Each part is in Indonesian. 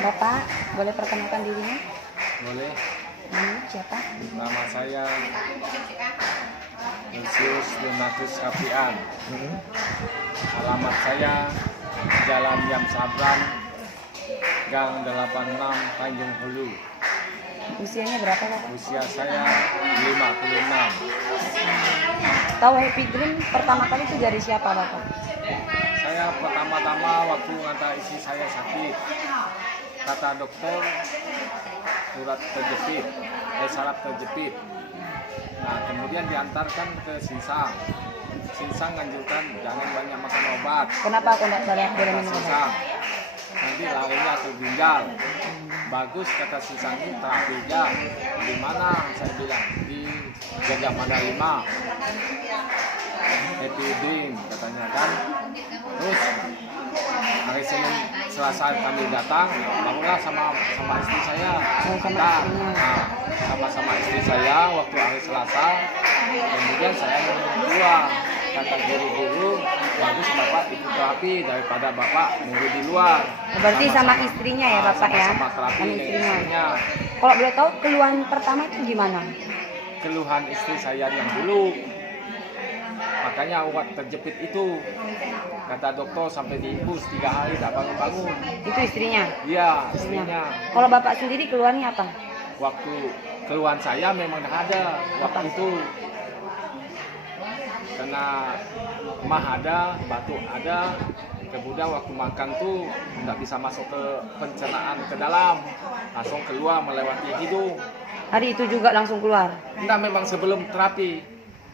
Bapak, boleh perkenalkan dirinya? Boleh. Siapa? Nama saya Lucius Donatus Kapian. Alamat saya Jalan Yam Sabran, Gang 86, Tanjung Hulu. Usianya berapa, Bapak? Usia saya 56. Tahu Happy Dream pertama kali itu dari siapa, Bapak? Saya pertama-tama waktu ngantar istri saya sakit, kata dokter saraf terjepit. Nah, kemudian diantarkan ke Sinsang. Sinsang nganjurkan jangan banyak makan obat. Kenapa aku tidak boleh minum obat? Sinsang. Nanti larinya ke ginjal. Bagus kata Sinsang ini terapinya. Di mana? Saya bilang di Gajah Mada 5. Happy Dream katanya kan. Terus hari Senin Selasa kami datang, bangunlah sama istri saya. Sama istri saya waktu hari Selasa. Kemudian saya keluar, kata guru-guru, bagus bapak ikut terapi daripada bapak nunggu di luar. Berarti sama istrinya ya bapak ya? Sama terapi dengan istrinya. Kalau boleh tahu keluhan pertama itu gimana? Keluhan istri saya yang dulu, makanya obat terjepit itu, kata dokter sampai diinfus 3 hari tak bangun-bangun. Itu istrinya? Iya, istrinya. Kalau bapak sendiri keluhannya apa? Waktu keluhan saya memang ada waktu itu, karena emah ada, batuk ada, kemudian waktu makan tuh nggak bisa masuk ke pencernaan ke dalam, langsung keluar melewati hidung. Hari itu juga langsung keluar? Enggak, memang sebelum terapi.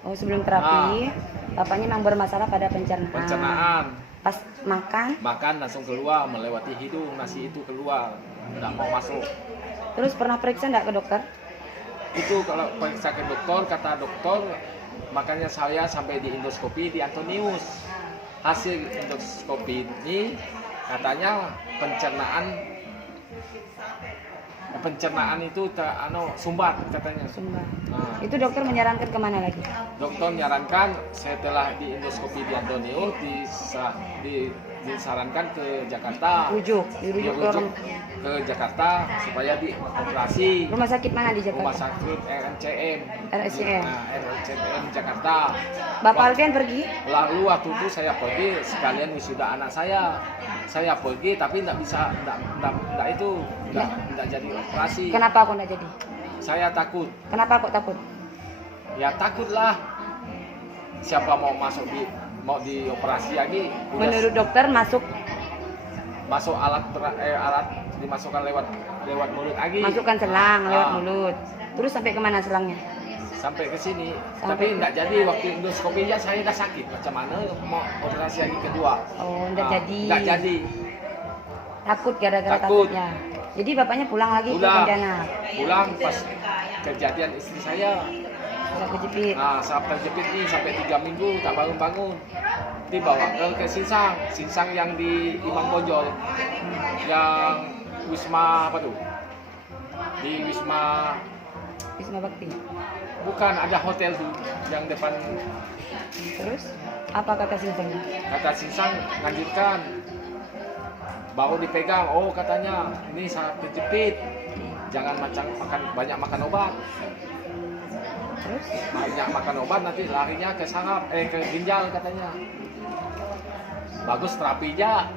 Oh, sebelum terapi, bapaknya memang bermasalah pada pencernaan. Pencernaan. Pas makan langsung keluar melewati hidung, nasi itu keluar, nggak mau masuk. Terus pernah periksa nggak ke dokter? Itu kalau periksa ke dokter, kata dokter, makanya saya sampai di endoskopi di Antonius. Hasil endoskopi ini katanya pencernaan itu sumbat katanya. Sumbat. Nah. Itu dokter menyarankan kemana lagi? Dokter menyarankan setelah di endoskopi di Antonius disarankan ke Jakarta. Dirujuk ke Jakarta supaya dioperasi. Rumah sakit mana di Jakarta? Rumah sakit RCM. RCM Jakarta. Bapak Alfian pergi? Lalu waktu itu saya pergi sekalian wisuda anak saya. Saya pergi tapi tidak jadi operasi. Kenapa kok tidak jadi? Saya takut. Kenapa kok takut? Ya takutlah. Siapa mau mau dioperasi lagi? Menurut dokter masuk alat dimasukkan lewat mulut lagi. Masukkan selang lewat mulut. Terus sampai kemana selangnya? Sampai ke sini. Tapi enggak jadi, waktu endoskopinya saya udah sakit. Macam mana mau operasi lagi kedua? Oh, enggak jadi. Enggak jadi. Takut gara-gara takutnya. Jadi bapaknya pulang lagi ke Pontianak. Pulang pas kejadian istri saya. Saraf terjepit. Nah, saraf terjepit nih sampai 3 minggu tak bangun-bangun. Dibawa ke Sinsang yang di Imam Bonjol. Yang Wisma apa tuh? Di Wisma Bakti. Bukan, ada hotel tuh yang depan. Terus apa kata Sinsangnya? Kata Sinsang lanjutkan. Baru dipegang, katanya ini saraf terjepit. Jangan banyak makan obat. Terus banyak makan obat nanti larinya ke saraf, ke ginjal katanya. Bagus terapinya.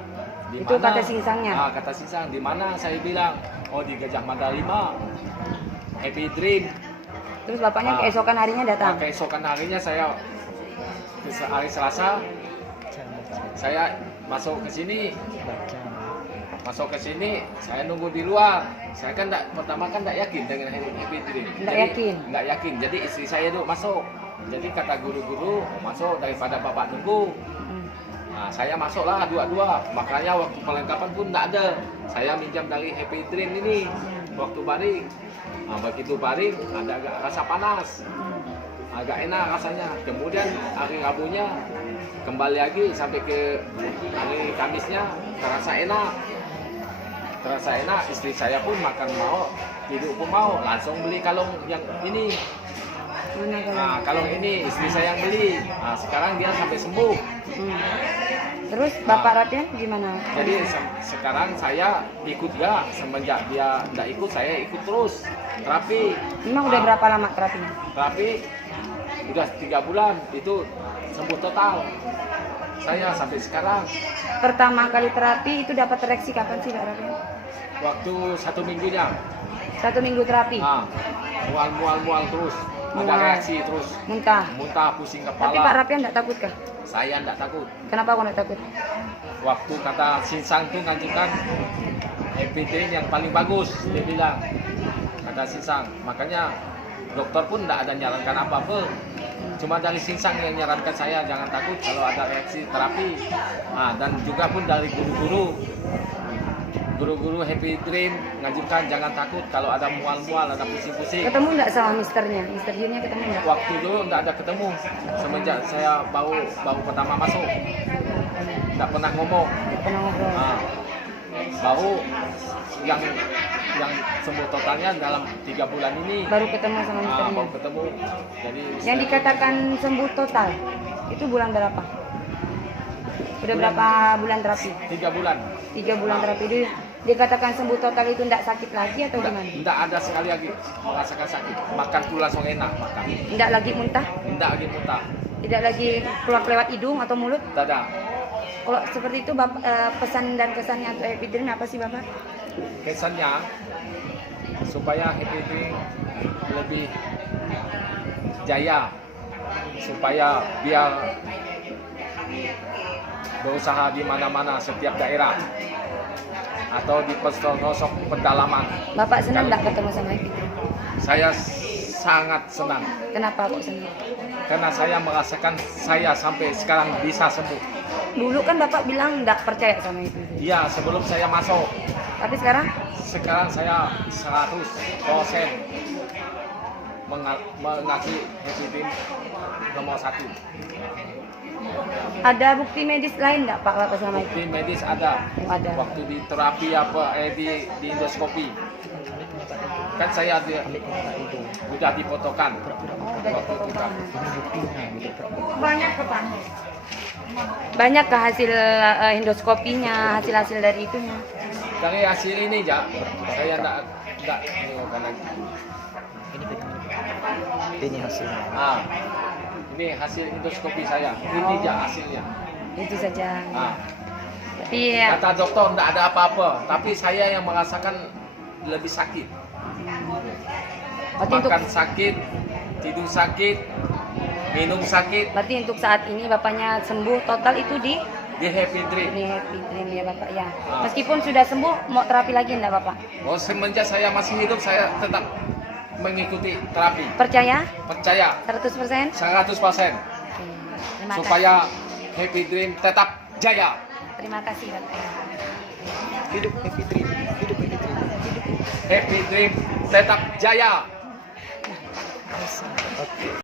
Dimana? Itu kata Sinsangnya. Nah, kata Sinsang, di mana? Saya bilang, di Gajah Mada 5. Happy Dream. Terus bapaknya keesokan harinya datang. Keesokan harinya saya hari Selasa saya masuk ke sini. Saya nunggu di luar. Saya kan pertama enggak yakin dengan Happy Dream. Enggak yakin. Jadi istri saya itu masuk. Jadi kata guru-guru, masuk daripada bapak nunggu. Nah, saya masuklah dua-dua. Makanya waktu perlengkapan pun enggak ada. Saya minjam dari Happy Dream ini waktu baring. Nah, begitu baring ada agak rasa panas. Agak enak rasanya. Kemudian hari Rabunya kembali lagi sampai ke hari Kamisnya terasa enak. Istri saya pun makan mau, tidur pun mau, langsung beli kalung yang ini. Nah, kalung ini istri saya yang beli. Nah, sekarang dia sampai sembuh. Terus Bapak Rapian gimana? Jadi sekarang saya ikut gak, semenjak dia nggak ikut saya ikut terus terapi. Memang udah berapa lama terapinya? Terapi udah 3 bulan itu sembuh total. Saya sampai sekarang. Pertama kali terapi itu dapat ereksi kapan sih Pak Rapian? Waktu 1 minggunya. 1 minggu terapi. Mual terus. Ada Mual. reaksi terus. Muntah. Pusing Tapi kepala. Pak Rapian enggak takut kah? Saya enggak takut. Kenapa kok enggak takut? Waktu kata Sinsang tuh ngajukan epitin yang paling bagus, dia bilang. Kata Sinsang. Makanya dokter pun enggak ada nyarankan apa-apa. Cuma dari Sinsang yang nyarankan saya jangan takut kalau ada reaksi terapi. Dan juga pun dari guru-guru Happy Dream ngajukan jangan takut kalau ada mual-mual, ada pusing-pusing. Ketemu enggak sama misternya? Mister Junnya ketemu enggak? Waktu dulu enggak ada ketemu. Semenjak saya baru pertama masuk. Enggak pernah ngomong. Enggak pernah ngobrol. Baru yang sembuh totalnya dalam 3 bulan ini. Baru ketemu sama misternya. Baru ketemu. Jadi yang dikatakan sembuh total itu bulan berapa? Udah berapa bulan terapi? 3 bulan. 3 bulan terapi itu dikatakan sembuh total itu enggak sakit lagi atau gimana? Enggak ada sekali lagi merasakan sakit. Makan tuh langsung enak makan. Enggak lagi muntah? Enggak lagi muntah. Tidak lagi keluar lewat hidung atau mulut? Tidak ada. Kalau seperti itu Bapak, pesan dan kesannya untuk Happy Dream apa sih Bapak? Kesannya supaya Happy Dream lebih jaya, supaya biar berusaha di mana-mana setiap daerah atau di pelosok pedalaman. Bapak senang nggak ketemu sama Happy Dream? Saya sangat senang. Kenapa kok senang? Karena saya merasakan saya sampai sekarang bisa sembuh. Dulu kan Bapak bilang nggak percaya sama itu. Iya, sebelum saya masuk. Tapi sekarang? Sekarang saya 100% mengakui Happy Dream nomor 1. Ada bukti medis lain nggak Pak Bapak sama itu? Bukti medis ada. Ada. Waktu di terapi di endoskopi. Kan saya udah difotokan. Oh, udah Waktu itu kan. Banyak ke Pak? Banyak ke hasil endoskopinya, hasil dari itunya? Dari hasil ini ya, saya enggak Ini hasilnya. Ini hasil endoskopi saya. Ini ya hasilnya. Itu saja. Tapi Kata dokter enggak ada apa-apa, tapi saya yang merasakan lebih sakit. Makan sakit, tidur sakit, minum sakit. Berarti untuk saat ini Bapaknya sembuh total itu di Happy Dream. Di Happy Dream ya Bapak ya. Meskipun sudah sembuh, mau terapi lagi enggak Bapak? Oh, semenjak saya masih hidup saya tetap mengikuti terapi. Percaya? Percaya. 100%? 100%. Terima Supaya Happy Dream tetap jaya. Terima kasih Bapak. Hidup Happy Dream. Hidup Happy Dream. Happy Dream tetap jaya. Oke.